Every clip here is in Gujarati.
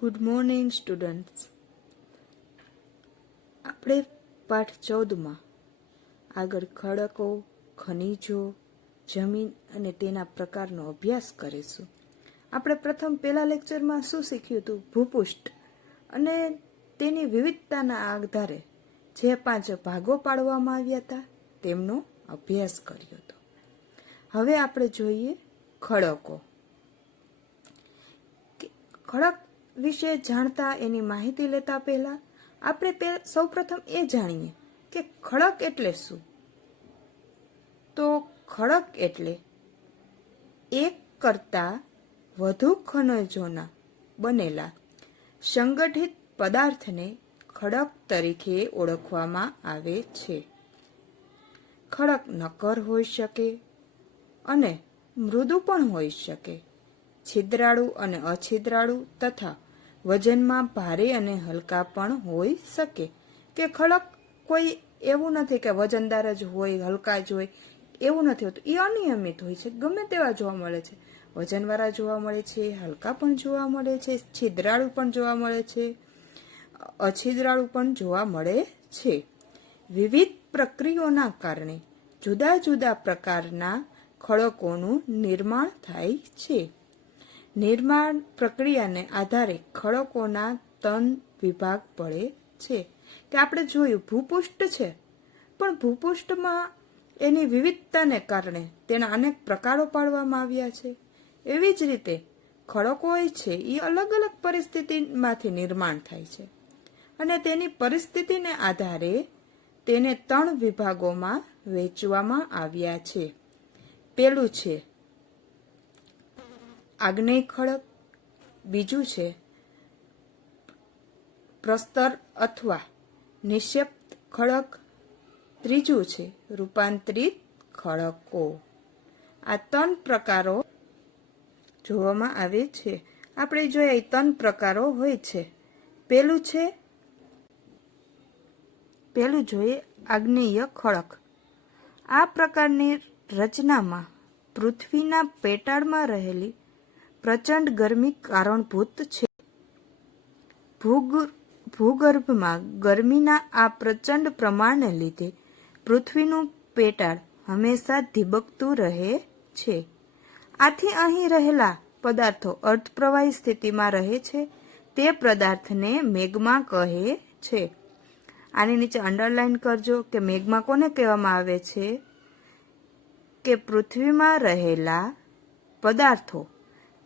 Good morning students. આપણે પાઠ 14માં આગળ ખડકો, ખનિજો, જમીન અને તેના પ્રકારનો અભ્યાસ કરીશું. આપણે પ્રથમ પહેલા લેક્ચરમાં શું શીખ્યું હતું? ભૂપૃષ્ઠ અને તેની વિવિધતાના આધારે જે 5 ભાગો પાડવામાં આવ્યા હતા તેમનો અભ્યાસ કર્યો હતો. હવે આપણે જોઈએ ખડકો. ખડક વિશે જાણતા, એની માહિતી લેતા પહેલા આપણે સૌપ્રથમ એ જાણીએ કે ખડક એટલે શું. તો ખડક એટલે એક કરતાં વધુ ખનિજોના બનેલા સંગઠિત પદાર્થને ખડક તરીકે ઓળખવામાં આવે છે. ખડક નક્કર હોઈ શકે અને મૃદુ પણ હોઈ શકે, છિદ્રાળુ અને અછિદ્રાળુ તથા વજનમાં ભારે અને હલકા પણ હોઈ શકે. કે ખડક કોઈ એવું નથી કે વજનદાર જ હોય, હલકા જ હોય, એવું નથી હોતું. એ અનિયમિત હોય છે, ગમે તેવા જોવા મળે છે. વજનવાળા જોવા મળે છે, હલકા પણ જોવા મળે છે, છિદ્રાળુ પણ જોવા મળે છે, અછિદ્રાળુ પણ જોવા મળે છે. વિવિધ પ્રક્રિયાઓના કારણે જુદા જુદા પ્રકારના ખડકોનું નિર્માણ થાય છે. નિર્માણ પ્રક્રિયાને આધારે ખડકોના 3 વિભાગ પડે છે. કે આપણે જોયું ભૂપૃષ્ઠ છે, પણ ભૂપૃષ્ઠમાં એની વિવિધતાને કારણે તેના અનેક પ્રકારો પાડવામાં આવ્યા છે. એવી જ રીતે ખડકો હોય છે એ અલગ અલગ પરિસ્થિતિમાંથી નિર્માણ થાય છે અને તેની પરિસ્થિતિને આધારે તેને 3 વિભાગોમાં વહેંચવામાં આવ્યા છે. પેલું છે આગ્નેય ખડક, બીજું છે પ્રસ્તર અથવા નિક્ષેપ્ત ખડક, ત્રીજું છે રૂપાંતરિત ખડકો. આ 3 પ્રકારો જોવામાં આવે છે. આપણે જોઈએ 3 પ્રકારો હોય છે. પેલું જોઈએ આગ્નેય ખડક. આ પ્રકારની રચનામાં પૃથ્વીના પેટાળમાં રહેલી પ્રચંડ ગરમી કારણભૂત છે. ભૂગર્ભમાં ગરમીના આ પ્રચંડ પ્રમાણને લીધે પૃથ્વીનું પેટાળ હંમેશા ધીબકતું રહે છે. આથી અહીં રહેલા પદાર્થો અર્ધપ્રવાહી સ્થિતિમાં રહે છે. તે પદાર્થને મેગ્મા કહે છે. આની નીચે અંડરલાઈન કરજો કે મેગ્મા કોને કહેવામાં આવે છે? કે પૃથ્વીમાં રહેલા પદાર્થો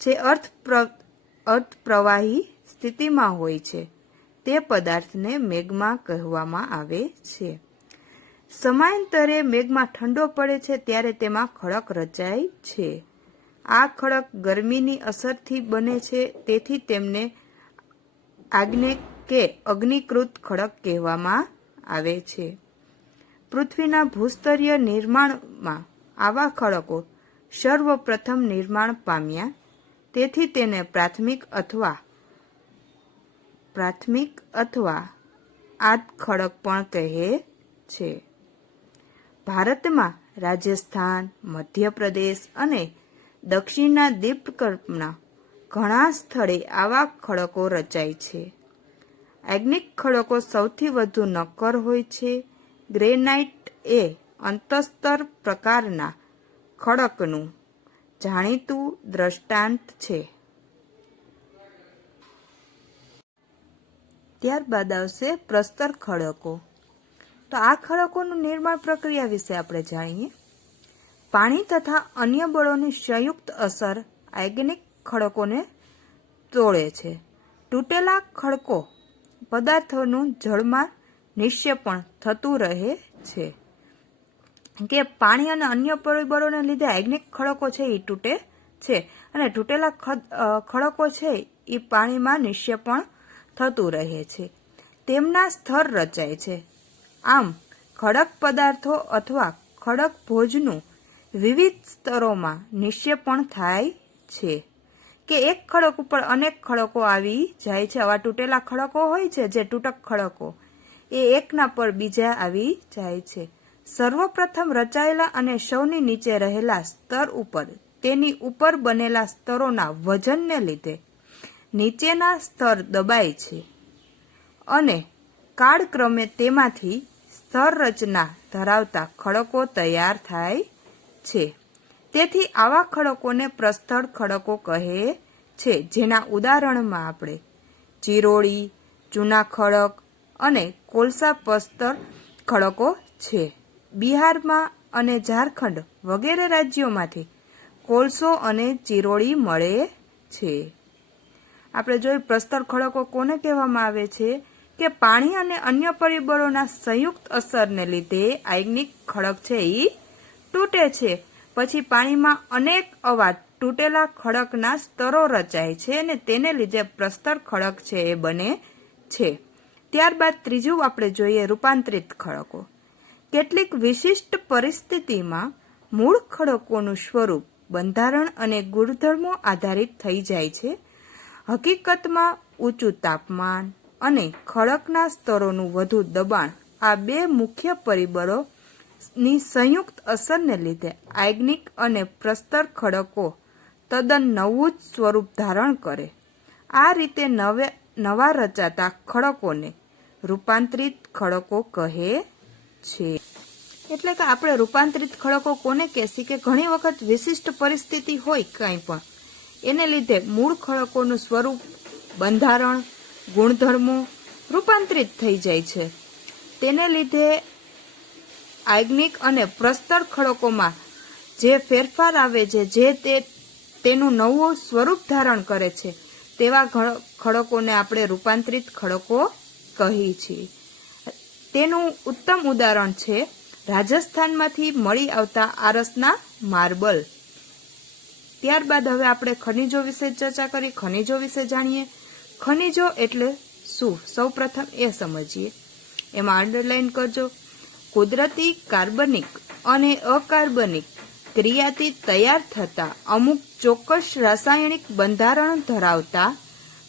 જે અર્ધપ્રવાહી સ્થિતિમાં હોય છે તે પદાર્થને મેગ્મા કહેવામાં આવે છે. સમયાંતરે મેગ્મા ઠંડો પડે છે ત્યારે તેમાં ખડક રચાય છે. આ ખડક ગરમીની અસરથી બને છે, તેથી તેમને આગ્નેય કે અગ્નિકૃત ખડક કહેવામાં આવે છે. પૃથ્વીના ભૂસ્તરીય નિર્માણમાં આવા ખડકો સર્વપ્રથમ નિર્માણ પામ્યા, તેથી તેને પ્રાથમિક અથવા આદ ખડક પણ કહે છે. ભારતમાં રાજસ્થાન, મધ્યપ્રદેશ અને દક્ષિણના દ્વીપકલ્પના ઘણા સ્થળે આવા ખડકો રચાય છે. આગ્નેય ખડકો સૌથી વધુ નક્કર હોય છે. ગ્રેનાઇટ એ અંતસ્તર પ્રકારના ખડકનું જાણીતું દ્રષ્ટાંત છે. ત્યારબાદ આવશે પ્રસ્તર ખડકો. તો આ ખડકોનું નિર્માણ પ્રક્રિયા વિશે આપણે જાણીએ. પાણી તથા અન્ય બળોની સંયુક્ત અસર આગ્નેય ખડકોને તોડે છે. તૂટેલા ખડકો પદાર્થોનું જળમાં નિક્ષેપણ થતું રહે છે. કે પાણી અને અન્ય પરિબળોને લીધે આગ્નેય ખડકો છે એ તૂટે છે અને તૂટેલા ખડકો છે એ પાણીમાં નિક્ષેપણ થતું રહે છે. તેમના સ્તર રચાય છે. આમ ખડક પદાર્થો અથવા ખડક ભોજનું વિવિધ સ્તરોમાં નિક્ષેપણ થાય છે. કે એક ખડક ઉપર અનેક ખડકો આવી જાય છે. આવા તૂટેલા ખડકો હોય છે, જે તૂટક ખડકો, એ એકના પર બીજા આવી જાય છે. સર્વપ્રથમ રચાયેલા અને સૌની નીચે રહેલા સ્તર ઉપર તેની ઉપર બનેલા સ્તરોના વજનને લીધે નીચેના સ્તર દબાય છે અને કાળક્રમે તેમાંથી સ્તર રચના ધરાવતા ખડકો તૈયાર થાય છે. તેથી આવા ખડકોને પ્રસ્તર ખડકો કહે છે, જેના ઉદાહરણમાં આપણે ચિરોળી, ચૂના ખડક અને કોલસા પ્રસ્તર ખડકો છે. બિહારમાં અને ઝારખંડ વગેરે રાજ્યોમાંથી કોલસો અને ચિરોળી મળે છે. આપણે જોયું પ્રસ્તર ખડકો કોને કહેવામાં આવે છે કે પાણી અને અન્ય પરિબળોના સંયુક્ત અસરને લીધે આયનિક ખડક છે એ તૂટે છે. પછી પાણીમાં અનેક આવા તૂટેલા ખડકના સ્તરો રચાય છે અને તેને લીધે પ્રસ્તર ખડક છે એ બને છે. ત્યારબાદ ત્રીજું આપણે જોઈએ રૂપાંતરિત ખડકો. કેટલીક વિશિષ્ટ પરિસ્થિતિમાં મૂળ ખડકોનું સ્વરૂપ, બંધારણ અને ગુણધર્મો આધારિત થઈ જાય છે. હકીકતમાં ઊંચું તાપમાન અને ખડકના સ્તરોનું વધુ દબાણ આ બે મુખ્ય પરિબળોની સંયુક્ત અસરને લીધે આયનિક અને પ્રસ્તર ખડકો તદ્દન નવું જ સ્વરૂપ ધારણ કરે. આ રીતે નવા રચાતા ખડકોને રૂપાંતરિત ખડકો કહે છે. એટલે કે આપણે રૂપાંતરિત ખડકો કોને કહેશી કે ઘણી વખત વિશિષ્ટ પરિસ્થિતિ હોય કંઈ પણ, એને લીધે મૂળ ખડકોનું સ્વરૂપ, બંધારણ, ગુણધર્મો રૂપાંતરિત થઈ જાય છે. તેને લીધે આયનિક અને પ્રસ્તર ખડકોમાં જે ફેરફાર આવે છે, જે તેનું નવું સ્વરૂપ ધારણ કરે છે, તેવા ખડકોને આપણે રૂપાંતરિત ખડકો કહી છીએ. તેનું ઉત્તમ ઉદાહરણ છે રાજસ્થાનમાંથી મળી આવતા આરસના માર્બલ. ત્યારબાદ હવે આપણે ખનિજો વિશે ચર્ચા કરી. ખનિજો વિશે જાણીએ. ખનિજો એટલે શું? સૌ પ્રથમ એ સમજીએ. એમાં અંડરલાઈન કરજો. કુદરતી કાર્બનિક અને અકાર્બનિક ક્રિયાથી તૈયાર થતા અમુક ચોક્કસ રાસાયણિક બંધારણ ધરાવતા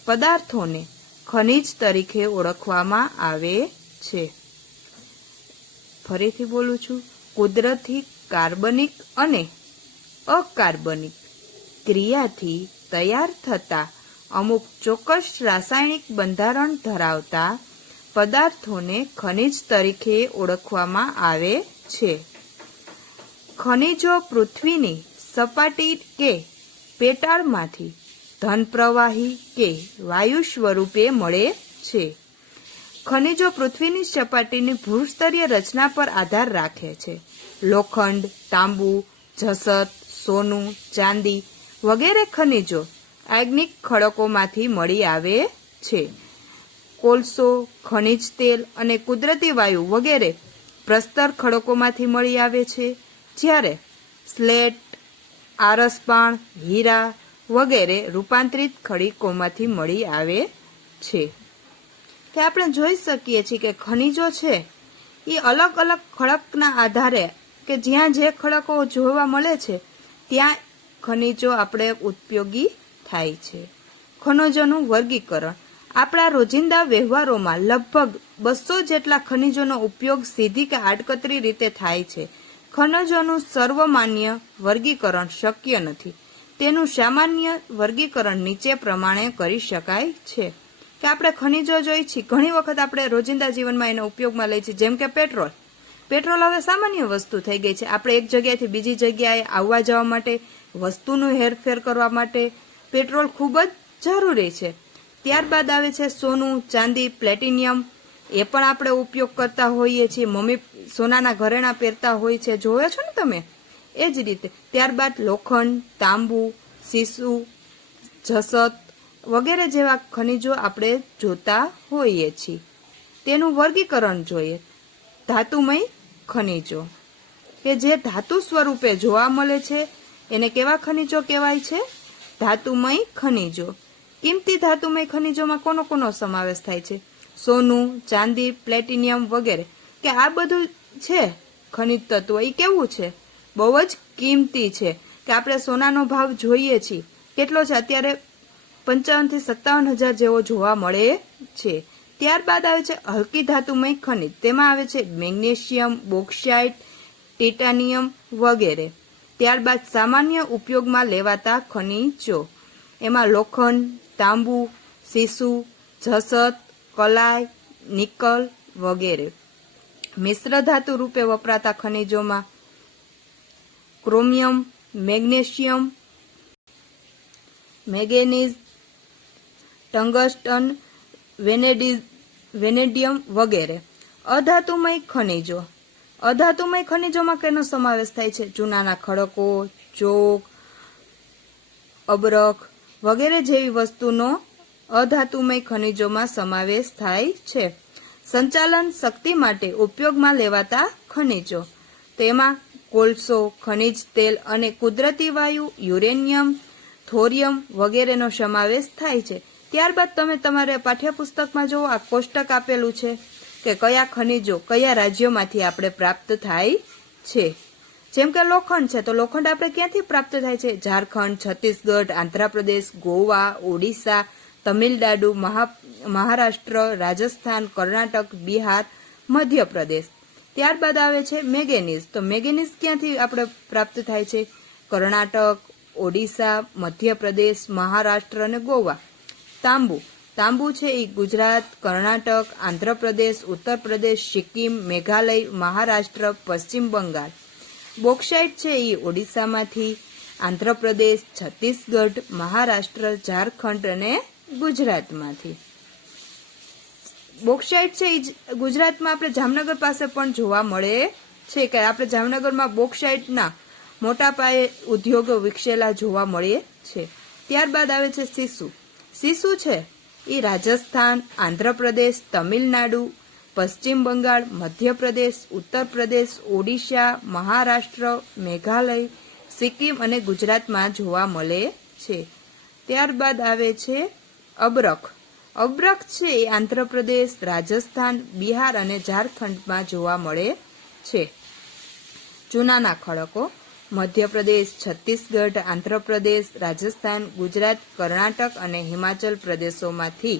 પદાર્થોને ખનિજ તરીકે ઓળખવામાં આવે છે. ફરીથી બોલું છું. કુદરતી કાર્બનિક અને અકાર્બનિક ક્રિયાથી તૈયાર થતા અમુક ચોક્કસ રાસાયણિક બંધારણ ધરાવતા પદાર્થોને ખનિજ તરીકે ઓળખવામાં આવે છે. ખનિજો પૃથ્વીની સપાટી કે પેટાળમાંથી ધન પ્રવાહી કે વાયુ સ્વરૂપે મળે છે. ખનિજો પૃથ્વીની સપાટીની ભૂસ્તરીય રચના પર આધાર રાખે છે. લોખંડ, તાંબુ, જસત, સોનું, ચાંદી વગેરે ખનિજો આયનિક ખડકોમાંથી મળી આવે છે. કોલસો, ખનિજ તેલ અને કુદરતી વાયુ વગેરે પ્રસ્તર ખડકોમાંથી મળી આવે છે. જ્યારે સ્લેટ, આરસપાણ, હીરા વગેરે રૂપાંતરિત ખડકોમાંથી મળી આવે છે. કે આપણે જોઈ શકીએ છીએ કે ખનિજો છે એ અલગ અલગ ખડકના આધારે કે જ્યાં જે ખડકો જોવા મળે છે ત્યાં ખનિજો આપણે ઉપયોગી થાય છે. ખનિજોનું વર્ગીકરણ. આપણા રોજિંદા વ્યવહારોમાં લગભગ 200 જેટલા ખનિજોનો ઉપયોગ સીધી કે આડકતરી રીતે થાય છે. ખનિજોનું સર્વમાન્ય વર્ગીકરણ શક્ય નથી. તેનું સામાન્ય વર્ગીકરણ નીચે પ્રમાણે કરી શકાય છે. કે આપણે ખનિજો જોઈ છીએ, ઘણી વખત આપણે રોજિંદા જીવનમાં એનો ઉપયોગમાં લઈએ છીએ. જેમ કે પેટ્રોલ. પેટ્રોલ હવે સામાન્ય વસ્તુ થઈ ગઈ છે. આપણે એક જગ્યાએથી બીજી જગ્યાએ આવવા જવા માટે, વસ્તુનું હેરફેર કરવા માટે પેટ્રોલ ખૂબ જ જરૂરી છે. ત્યારબાદ આવે છે સોનું, ચાંદી, પ્લેટિનિયમ. એ પણ આપણે ઉપયોગ કરતા હોઈએ છીએ. મમ્મી સોનાના ઘરેણા પહેરતા હોય છે, જોયો છો ને તમે? એ જ રીતે ત્યારબાદ લોખંડ, તાંબુ, સીસુ, જસત વગેરે જેવા ખનિજો આપણે જોતા હોઈએ છીએ. તેનું વર્ગીકરણ જોઈએ. ધાતુમય ખનિજો કે જે ધાતુ સ્વરૂપે જોવા મળે છે એને કેવા ખનિજો કહેવાય છે? ધાતુમય ખનિજો. કિંમતી ધાતુમય ખનિજોમાં કોનો સમાવેશ થાય છે? સોનું, ચાંદી, પ્લેટિનિયમ વગેરે. કે આ બધું છે ખનિજ તત્વો, એ કેવું છે? બહુ જ કિંમતી છે. કે આપણે સોનાનો ભાવ જોઈએ છીએ કેટલો છે અત્યારે? 55,000 થી 57,000 જેવો જોવા મળે છે. ત્યારબાદ આવે છે હલકી ધાતુમય ખનિજ. તેમાં આવે છે મેગ્નેશિયમ, બોક્સાઇટ, ટાઇટાનિયમ વગેરે. ત્યારબાદ સામાન્ય ઉપયોગમાં લેવાતા ખનિજો. એમાં લોખંડ, તાંબુ, સીસુ, જસત, કલાય, નિકલ વગેરે. મિશ્ર ધાતુ રૂપે વપરાતા ખનિજોમાં chromium, magnesium, manganese, tungsten, vanadium વગેરે. અધાતુમય ખનિજો. અધાતુમય ખનિજોમાં કેનો સમાવેશ થાય છે? ચૂનાના ખડકો, ચોક, અબરખ વગેરે જેવી વસ્તુનો અધાતુમય ખનિજોમાં સમાવેશ થાય છે. સંચાલન શક્તિ માટે ઉપયોગમાં લેવાતા ખનિજો. તેમાં કોલસો, ખનિજ તેલ અને કુદરતી વાયુ, યુરેનિયમ, થોરિયમ વગેરેનો સમાવેશ થાય છે. ત્યારબાદ તમે તમારે પાઠ્યપુસ્તકમાં જુઓ, આ કોષ્ટક આપેલું છે કે કયા ખનિજો કયા રાજ્યોમાંથી આપણે પ્રાપ્ત થાય છે. જેમ કે લોખંડ છે, તો લોખંડ આપણે ક્યાંથી પ્રાપ્ત થાય છે? ઝારખંડ, છત્તીસગઢ, આંધ્રપ્રદેશ, ગોવા, ઓડિશા, તમિલનાડુ, મહારાષ્ટ્ર, રાજસ્થાન, કર્ણાટક, બિહાર, મધ્યપ્રદેશ. ત્યારબાદ આવે છે મેંગેનીઝ. તો મેંગેનીઝ ક્યાંથી આપણે પ્રાપ્ત થાય છે? કર્ણાટક, ઓડિશા, મધ્યપ્રદેશ, મહારાષ્ટ્ર અને ગોવા. તાંબુ. તાંબુ છે એ ગુજરાત, કર્ણાટક, આંધ્રપ્રદેશ, ઉત્તર પ્રદેશ, સિક્કિમ, મેઘાલય, મહારાષ્ટ્ર, પશ્ચિમ બંગાળ. બોક્સાઇટ છે એ ઓડિશામાંથી, આંધ્રપ્રદેશ, છત્તીસગઢ, મહારાષ્ટ્ર, ઝારખંડ અને ગુજરાતમાંથી. બોક્સાઇટ છે એ ગુજરાતમાં આપણે જામનગર પાસે પણ જોવા મળે છે કે આપણે જામનગરમાં બોક્સાઇટના મોટા પાયે ઉદ્યોગો વિકસેલા જોવા મળે છે. ત્યારબાદ આવે છે સીસુ. સીસુ છે એ રાજસ્થાન, આંધ્રપ્રદેશ, તમિલનાડુ, પશ્ચિમ બંગાળ, મધ્યપ્રદેશ, ઉત્તર પ્રદેશ, ઓડિશા, મહારાષ્ટ્ર, મેઘાલય, સિક્કિમ અને ગુજરાતમાં જોવા મળે છે. ત્યારબાદ આવે છે અબરખ. અબરખ છે એ આંધ્રપ્રદેશ, રાજસ્થાન, બિહાર અને ઝારખંડમાં જોવા મળે છે. ચૂનાના ખડકો. મધ્યપ્રદેશ, છત્તીસગઢ, આંધ્રપ્રદેશ, રાજસ્થાન, ગુજરાત, કર્ણાટક અને હિમાચલ પ્રદેશોમાંથી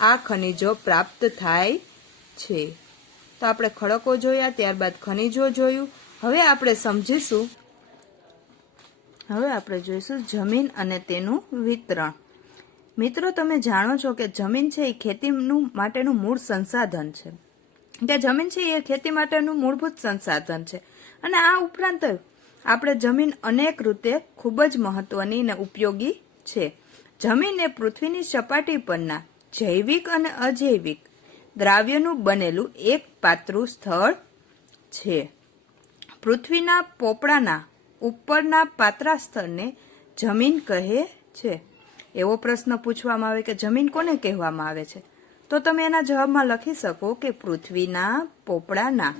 આ ખનિજો પ્રાપ્ત થાય છે. તો આપણે ખડકો જોયા, ત્યારબાદ ખનિજો જોયું. હવે આપણે જોઈશું જમીન અને તેનું વિતરણ. મિત્રો, તમે જાણો છો કે જમીન છે એ ખેતી માટેનું મૂળ સંસાધન છે. કે જમીન છે એ ખેતી માટેનું મૂળભૂત સંસાધન છે. અને આ ઉપરાંત આપણે જમીન અનેક રીતે ખૂબ જ મહત્વની અને ઉપયોગી છે. જમીન એ પૃથ્વીની સપાટી પરના જૈવિક અને અજૈવિક દ્રાવ્યનું બનેલું એક પાતળું સ્થળ છે. પૃથ્વીના પોપડાના ઉપરના પાતળા સ્તરને જમીન કહે છે. એવો પ્રશ્ન પૂછવામાં આવે કે જમીન કોને કહેવામાં આવે છે? તો તમે એના જવાબમાં લખી શકો કે પૃથ્વીના પોપડાના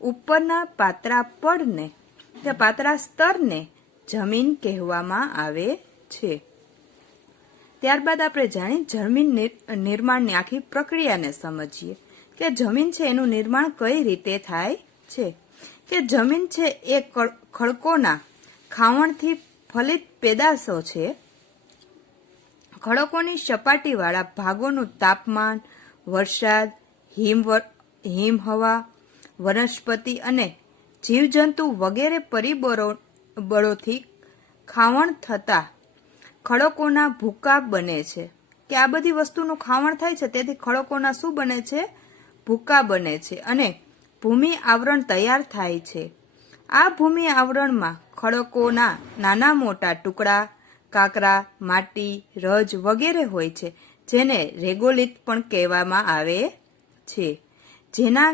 ઉપરના પાતળા પડને કે પાતળા સ્તરને જમીન કહેવામાં આવે છે. ત્યારબાદ આપણે જમીન નિર્માણની આખી પ્રક્રિયાને સમજીએ કે જમીન છે એનું નિર્માણ કઈ રીતે થાય છે. કે જમીન છે એ ખડકોના ખાવણથી ફલિત પેદાશો છે. ખડકોની સપાટીવાળા ભાગોનું તાપમાન, વરસાદ, હિમહવા, વનસ્પતિ અને જીવજંતુ વગેરે પરિબળોથી ખાવણ થતા ખડકોના ભૂકા બને છે. કે આ બધી વસ્તુનું ખાવણ થાય છે, તેથી ખડકોના શું બને છે? ભૂકા બને છે અને ભૂમિ આવરણ તૈયાર થાય છે. આ ભૂમિ આવરણમાં ખડકોના નાના મોટા ટુકડા, કાંકરા, માટી, રજ વગેરે હોય છે, જેને રેગોલિત પણ કહેવામાં આવે છે. જેના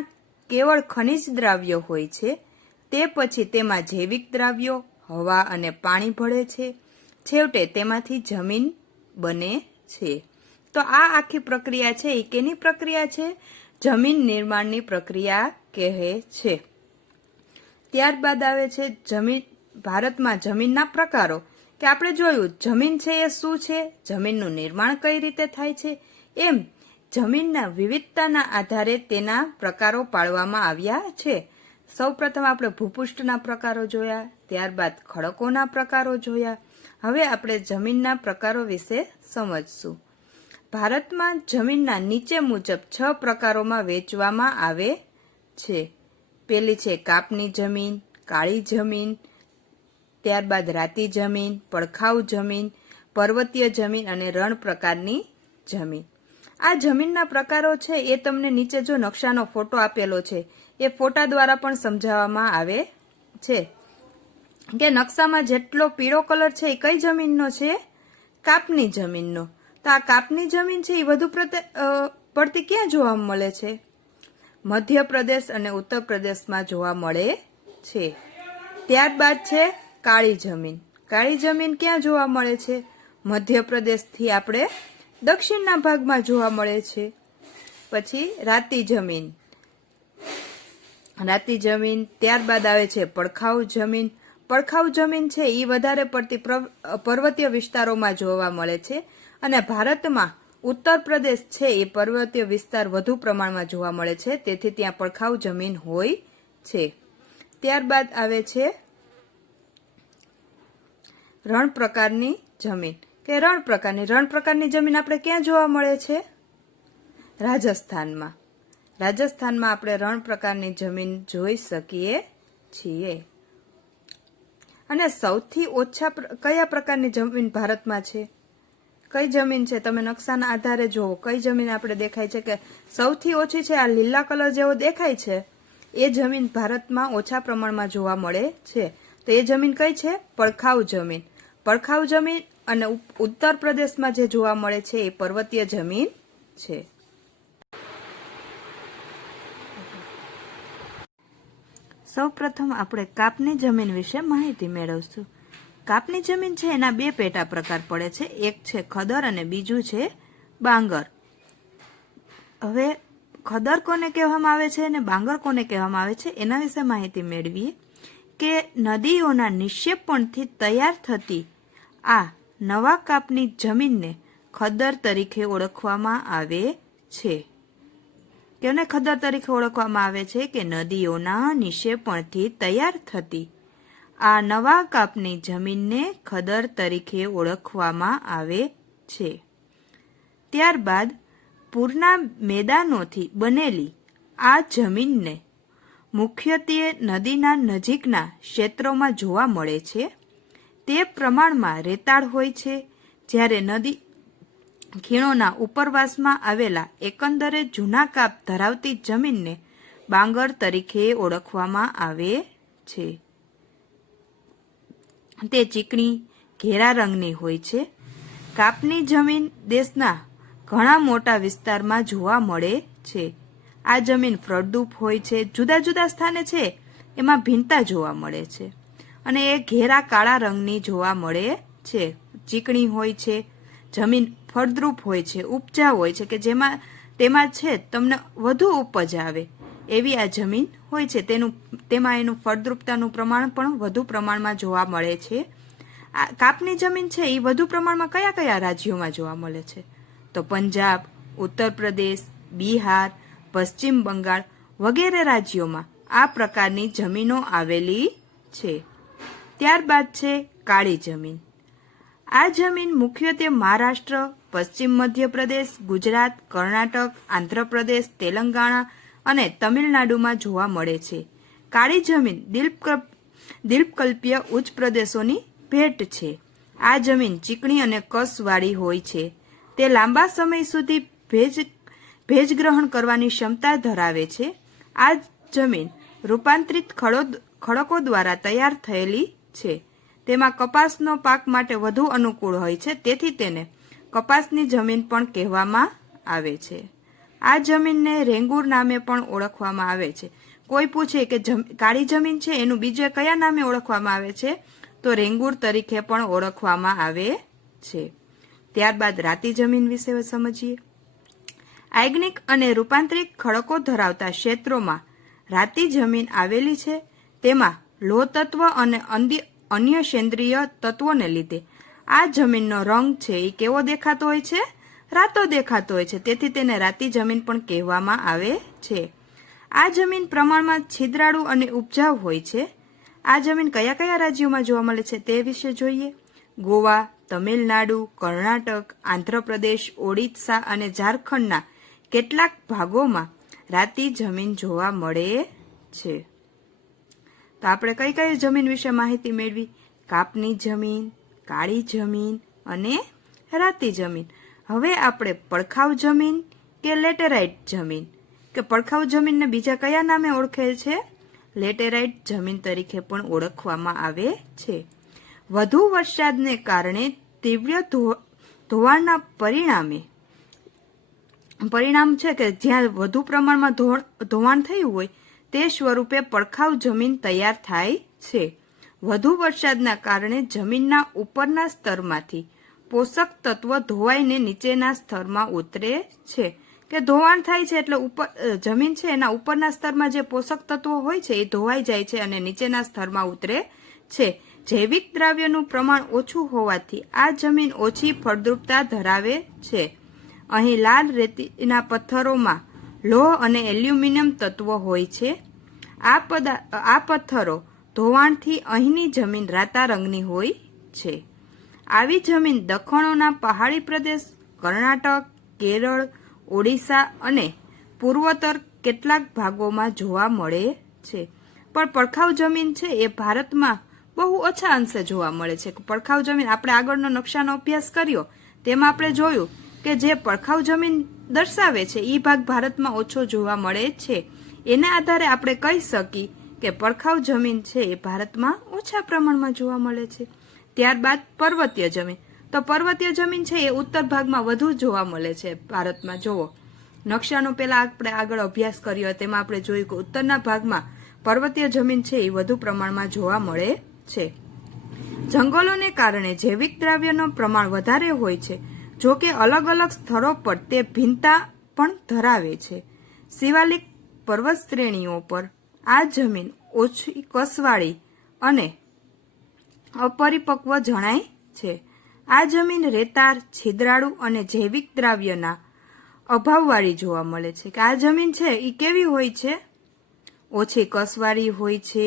કેવળ ખનિજ દ્રાવ્યો હોય છે. તે પછી તેમાં જૈવિક દ્રાવ્યો, હવા અને પાણી ભળે છે. છેવટે તેમાંથી જમીન બને છે. તો આ આખી પ્રક્રિયા છે એ કેની પ્રક્રિયા છે? જમીન નિર્માણની પ્રક્રિયા કહે છે. ત્યારબાદ આવે છે ભારતમાં જમીનના પ્રકારો. કે આપણે જોયું જમીન છે એ શું છે, જમીનનું નિર્માણ કઈ રીતે થાય છે, એમ જમીનના વિવિધતાના આધારે તેના પ્રકારો પાડવામાં આવ્યા છે. સૌપ્રથમ આપણે ભૂપૃષ્ઠના પ્રકારો જોયા, ત્યારબાદ ખડકોના પ્રકારો જોયા. હવે આપણે જમીનના પ્રકારો વિશે સમજશું. ભારતમાં જમીનના નીચે મુજબ 6 પ્રકારોમાં વહેંચવામાં આવે છે. પેલી છે કાપની જમીન, કાળી જમીન, ત્યારબાદ રાતી જમીન, પડખાઉ જમીન, પર્વતીય જમીન અને રણ પ્રકારની જમીન. આ જમીનના પ્રકારો છે એ તમને નીચે જો નકશાનો ફોટો આપેલો છે એ ફોટા દ્વારા પણ સમજાવવામાં આવે છે કે નકશામાં જેટલો પીળો કલર છે એ કઈ જમીનનો છે? કાપની જમીનનો. તો આ કાપની જમીન છે એ વધુ પડતી ક્યાં જોવા મળે છે? મધ્યપ્રદેશ અને ઉત્તર પ્રદેશમાં જોવા મળે છે. ત્યારબાદ છે કાળી જમીન. કાળી જમીન ક્યાં જોવા મળે છે? મધ્યપ્રદેશથી આપણે દક્ષિણના ભાગમાં જોવા મળે છે. પછી રાતી જમીન. રાતી જમીન. ત્યારબાદ આવે છે પડખાઉ જમીન. પડખાઉ જમીન છે એ વધારે પડતી પર્વતીય વિસ્તારોમાં જોવા મળે છે અને ભારતમાં ઉત્તર પ્રદેશ છે એ પર્વતીય વિસ્તાર વધુ પ્રમાણમાં જોવા મળે છે, તેથી ત્યાં પડખાઉ જમીન હોય છે. ત્યારબાદ આવે છે રણ પ્રકારની જમીન. કે રણ પ્રકારની જમીન આપણે ક્યાં જોવા મળે છે? રાજસ્થાનમાં. રાજસ્થાનમાં આપણે રણ પ્રકારની જમીન જોઈ શકીએ છીએ. અને સૌથી ઓછા કયા પ્રકારની જમીન ભારતમાં છે? કઈ જમીન છે? તમે નકશાના આધારે જોવો કઈ જમીન આપણે દેખાય છે કે સૌથી ઓછી છે. આ લીલા કલર જેવો દેખાય છે એ જમીન ભારતમાં ઓછા પ્રમાણમાં જોવા મળે છે. તો એ જમીન કઈ છે? પડખાઉ જમીન. પડખાઉ જમીન અને ઉત્તર પ્રદેશમાં જે જોવા મળે છે એ પર્વતીય જમીન છે. સૌપ્રથમ આપણે કાપની જમીન વિશે માહિતી મેળવશું. કાપની જમીન છે એના બે પેટા પ્રકાર પડે છે. એક છે ખદર અને બીજું છે બાંગર. હવે ખદર કોને કહેવામાં આવે છે અને બાંગર કોને કહેવામાં આવે છે એના વિશે માહિતી મેળવીએ કે નદીઓના નિક્ષેપણથી તૈયાર થતી આ નવા કાપની જમીનને ખદર તરીકે ઓળખવામાં આવે છે. કેને ખદર તરીકે ઓળખવામાં આવે છે? કે નદીઓના નિક્ષેપણથી તૈયાર થતી આ નવા કાપની જમીનને ખદર તરીકે ઓળખવામાં આવે છે. ત્યારબાદ પૂરના મેદાનોથી બનેલી આ જમીનને મુખ્યત્વે નદીના નજીકના ક્ષેત્રોમાં જોવા મળે છે. તે પ્રમાણમાં રેતાળ હોય છે, જ્યારે નદી ખીણોના ઉપરવાસમાં આવેલા એકંદરે જૂના કાપ ધરાવતી જમીનને બાંગર તરીકે ઓળખવામાં આવે છે. તે ચીકણી ઘેરા રંગની હોય છે. કાપની જમીન દેશના ઘણા મોટા વિસ્તારમાં જોવા મળે છે. આ જમીન ફળદ્રુપ હોય છે. જુદા જુદા સ્થાને છે એમાં ભિન્નતા જોવા મળે છે અને એ ઘેરા કાળા રંગની જોવા મળે છે. ચીકણી હોય છે, જમીન ફળદ્રુપ હોય છે, ઉપજાઉ હોય છે કે તેમાં છે તમને વધુ ઉપજ આવે એવી આ જમીન હોય છે. તેમાં એનું ફળદ્રુપતાનું પ્રમાણ પણ વધુ પ્રમાણમાં જોવા મળે છે. આ કાપની જમીન છે એ વધુ પ્રમાણમાં કયા કયા રાજ્યોમાં જોવા મળે છે? તો પંજાબ, ઉત્તર પ્રદેશ, બિહાર, પશ્ચિમ બંગાળ વગેરે રાજ્યોમાં આ પ્રકારની જમીનો આવેલી છે. ત્યારબાદ છે કાળી જમીન. આ જમીન મુખ્યત્વે મહારાષ્ટ્ર, પશ્ચિમ મધ્યપ્રદેશ, ગુજરાત, કર્ણાટક, આંધ્રપ્રદેશ, તેલંગાણા અને તમિલનાડુમાં જોવા મળે છે. કાળી જમીન દ્વીપકલ્પીય ઉચ્ચ પ્રદેશોની ભેટ છે. આ જમીન ચીકણી અને કસવાળી હોય છે. તે લાંબા સમય સુધી ભેજ ગ્રહણ કરવાની ક્ષમતા ધરાવે છે. આ જમીન રૂપાંતરિત ખડકો દ્વારા તૈયાર થયેલી છે. તેમાં કપાસનો પાક માટે વધુ અનુકૂળ હોય છે, તેથી તેને કપાસની જમીન પણ કહેવામાં આવે છે. આ જમીનને રેંગુર નામે પણ ઓળખવામાં આવે છે. કોઈ પૂછે કે કાળી જમીન છે એનું બીજે કયા નામે ઓળખવામાં આવે છે? તો રેંગુર તરીકે પણ ઓળખવામાં આવે છે. ત્યારબાદ રાતી જમીન વિશે સમજીએ. આગ્નિક અને રૂપાંતરિક ખડકો ધરાવતા ક્ષેત્રોમાં રાતી જમીન આવેલી છે. તેમાં લોહ તત્વ અને અન્ય સેન્દ્રિય તત્વોને લીધે આ જમીનનો રંગ છે એ કેવો દેખાતો હોય છે? રાતો દેખાતો હોય છે. તેથી તેને રાતી જમીન પણ કહેવામાં આવે છે. આ જમીન પ્રમાણમાં છિદ્રાળુ અને ઉપજાઉ હોય છે. આ જમીન કયા કયા રાજ્યોમાં જોવા મળે છે તે વિશે જોઈએ. ગોવા, તમિલનાડુ, કર્ણાટક, આંધ્રપ્રદેશ, ઓડિશા અને ઝારખંડના કેટલાક ભાગોમાં રાતી જમીન જોવા મળે છે. તો આપણે કઈ કઈ જમીન વિશે માહિતી મેળવી? કાપની જમીન, કાળી જમીન અને રાતી જમીન. હવે આપણે પડખાઉ જમીન કે લેટેરાઇટ જમીન કે પડખાઉ જમીનને બીજા કયા નામે ઓળખે છે? લેટેરાઇટ જમીન તરીકે પણ ઓળખવામાં આવે છે. વધુ વરસાદને કારણે તીવ્ર ધોવાણના પરિણામ છે કે જ્યાં વધુ પ્રમાણમાં ધોવાણ થયું હોય તે સ્વરૂપે પડખાઉ જમીન તૈયાર થાય છે. વધુ વરસાદના કારણે જમીનના ઉપરના સ્તરમાંથી પોષક તત્વો ધોવાઈને નીચેના સ્તરમાં ઉતરે છે. કે ધોવાણ થાય છે એટલે જમીન છે એના ઉપરના સ્તરમાં જે પોષક તત્વો હોય છે એ ધોવાઈ જાય છે અને નીચેના સ્તરમાં ઉતરે છે. જૈવિક દ્રવ્યનું પ્રમાણ ઓછું હોવાથી આ જમીન ઓછી ફળદ્રુપતા ધરાવે છે. અહીં લાલ રેતીના પથ્થરોમાં લોહ અને એલ્યુમિનિયમ તત્વો હોય છે. આ પથ્થરો ધોવાણથી અહીંની જમીન રાતા રંગની હોય છે. આવી જમીન દખણોના પહાડી પ્રદેશ, કર્ણાટક, કેરળ, ઓડિશા અને પૂર્વોત્તર કેટલાક ભાગોમાં જોવા મળે છે. પણ પડખાઉ જમીન છે એ ભારતમાં બહુ ઓછા અંશે જોવા મળે છે. પડખાઉ જમીન આપણે આગળનો નકશાનો અભ્યાસ કર્યો તેમાં આપણે જોયું કે જે પડખાઉ જમીન દર્શાવે છે એ ભાગ ભારતમાં ઓછો જોવા મળે છે. એના આધારે આપણે કહી શકીએ કે પડખાઉ જમીન છે એ ભારતમાં ઓછા પ્રમાણમાં જોવા મળે છે. ત્યારબાદ પર્વતીય જમીન. તો પર્વતીય જમીન છે એ ઉત્તર ભાગમાં વધુ જોવા મળે છે ભારતમાં. જોવો નકશાનો પહેલા આપણે આગળ અભ્યાસ કર્યો તેમાં આપણે જોયું કે ઉત્તરના ભાગમાં પર્વતીય જમીન છે એ વધુ પ્રમાણમાં જોવા મળે છે. જંગલોને કારણે જૈવિક દ્રવ્યનું પ્રમાણ વધારે હોય છે. જો કે અલગ અલગ સ્થળો પર તે ભિન્નતા પણ ધરાવે છે. શિવાલિક પર્વત શ્રેણીઓ પર આ જમીન ઓછી કસવાળી અને અપરિપક્વ જણાય છે. આ જમીન રેતાળ, છિદ્રાળુ અને જૈવિક દ્રવ્યના અભાવવાળી જોવા મળે છે. કે આ જમીન છે એ કેવી હોય છે? ઓછી કસવાળી હોય છે,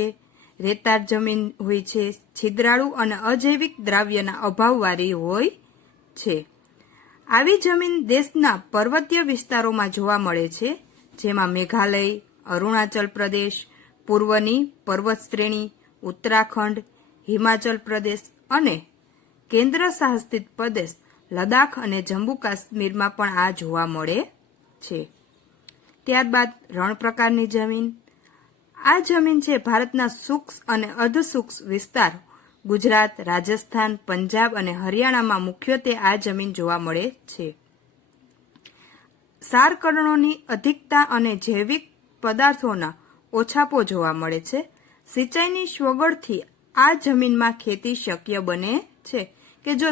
રેતાળ જમીન હોય છે, છિદ્રાળુ અને અજૈવિક દ્રવ્યના અભાવવાળી હોય છે. આવી જમીન દેશના પર્વતીય વિસ્તારોમાં જોવા મળે છે, જેમાં મેઘાલય, અરુણાચલ પ્રદેશ, પૂર્વની પર્વત શ્રેણી, ઉત્તરાખંડ, હિમાચલ પ્રદેશ અને કેન્દ્ર શાસિત પ્રદેશ લદ્દાખ અને જમ્મુ કાશ્મીરમાં પણ આ જોવા મળે છે. ત્યારબાદ રણ પ્રકારની જમીન. આ જમીન છે ભારતના શુષ્ક અને અર્ધશુષ્ક વિસ્તાર ગુજરાત, રાજસ્થાન, પંજાબ અને હરિયાણામાં મુખ્યત્વે આ જમીન જોવા મળે છે. ક્ષારકણોની અધિકતા અને જૈવિક પદાર્થોના ઓછાપો જોવા મળે છે. સિંચાઈની સગવડથી આ જમીનમાં ખેતી શક્ય બને છે. કે જો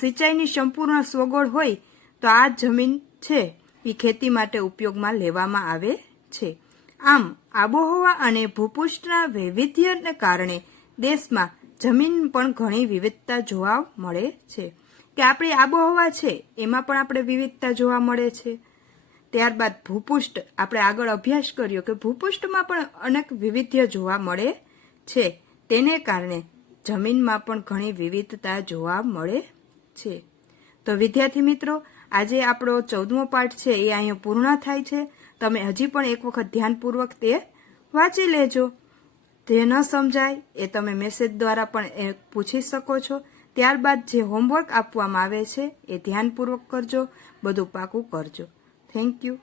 સિંચાઈની સંપૂર્ણ સગવડ હોય તો આ જમીન છે એ ખેતી માટે ઉપયોગમાં લેવામાં આવે છે. આમ આબોહવા અને ભૂપૃષ્ઠના વૈવિધ્યને કારણે દેશમાં જમીન પણ ઘણી વિવિધતા જોવા મળે છે. કે આપણી આબોહવા છે એમાં પણ આપણે વિવિધતા જોવા મળે છે. ત્યારબાદ ભૂપૃષ્ઠ, આપણે આગળ અભ્યાસ કર્યો કે ભૂપૃષ્ઠમાં પણ અનેક વિવિધ્ય જોવા મળે છે. તેને કારણે જમીનમાં પણ ઘણી વિવિધતા જોવા મળે છે. તો વિદ્યાર્થી મિત્રો, આજે આપણો 14મો પાઠ છે એ અહીંયા પૂર્ણ થાય છે. તમે હજી પણ એક વખત ધ્યાનપૂર્વક તે વાંચી લેજો. જે ન સમજાય એ તમે મેસેજ દ્વારા પણ એ પૂછી શકો છો. ત્યારબાદ જે હોમવર્ક આપવામાં આવે છે એ ધ્યાનપૂર્વક કરજો, બધું પાકું કરજો. Thank you.